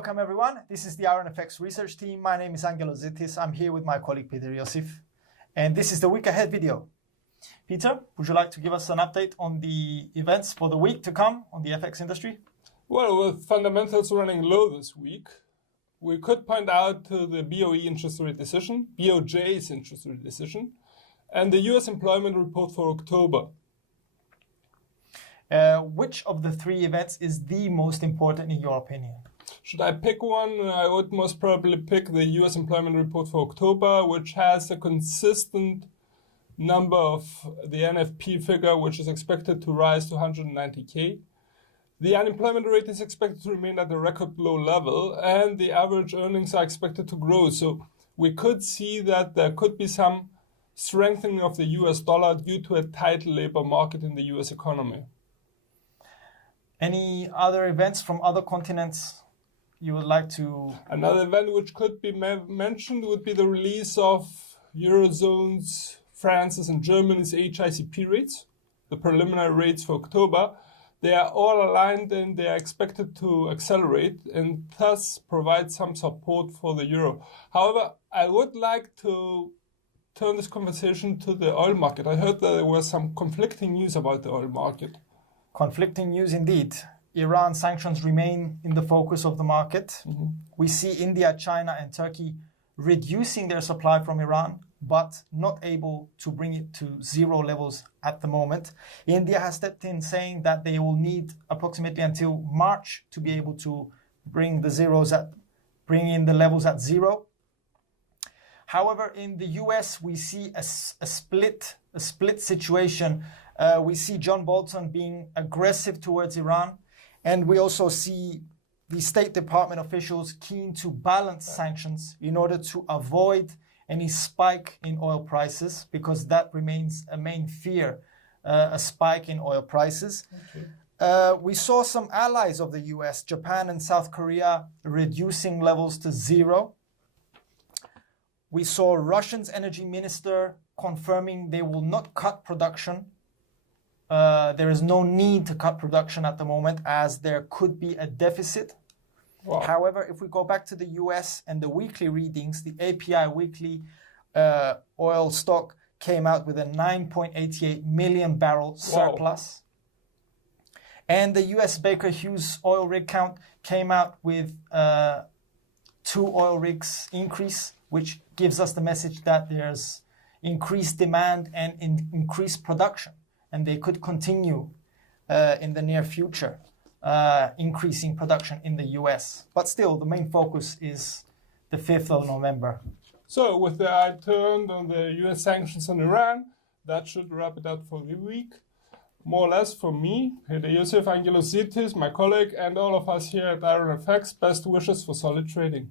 Welcome everyone. This is the IronFX research team. My name is Angelo Zitis. I'm here with my colleague Peter Josif. And this is the week ahead video. Peter, would you like to give us an update on the events for the week to come on the FX industry? Well, with fundamentals running low this week, we could point out to the BoE interest rate decision, BoJ's interest rate decision, and the US employment report for October. Which of the three events is the most important in your opinion? Should I pick one? I would most probably pick the US employment report for October, which has a consistent number of the NFP figure, which is expected to rise to 190K. The unemployment rate is expected to remain at a record low level, and the average earnings are expected to grow. So we could see that there could be some strengthening of the US dollar due to a tight labor market in the US economy. Any other events from other continents you would like to... Another event which could be mentioned would be the release of Eurozone's, France's and Germany's HICP rates, the preliminary rates for October. They are all aligned and they are expected to accelerate and thus provide some support for the euro. However, I would like to turn this conversation to the oil market. I heard that there was some conflicting news about the oil market. Conflicting news indeed. Iran sanctions remain in the focus of the market. We see India, China and Turkey reducing their supply from Iran, but not able to bring it to zero levels at the moment. India has stepped in saying that they will need approximately until March to be able to bring in the levels at zero. However, in the US, we see a split situation. We see John Bolton being aggressive towards Iran, and we also see the State Department officials keen to balance sanctions in order to avoid any spike in oil prices, because that remains a main fear, a spike in oil prices. Okay. We saw some allies of the US, Japan and South Korea, reducing levels to zero. We saw Russia's energy minister confirming they will not cut production. There is no need to cut production at the moment as there could be a deficit. Wow. However, if we go back to the US and the weekly readings, the API weekly oil stock came out with a 9.88 million barrel surplus. Wow. And the US Baker Hughes oil rig count came out with 2 oil rigs increase, which gives us the message that there's increased demand and increased production. And they could continue in the near future, increasing production in the US. But still, the main focus is the 5th of November. So with the eye turned on the US sanctions on Iran, that should wrap it up for the week. More or less for me, Peter Josif, Angelo Zitis, my colleague, and all of us here at IronFX, best wishes for solid trading.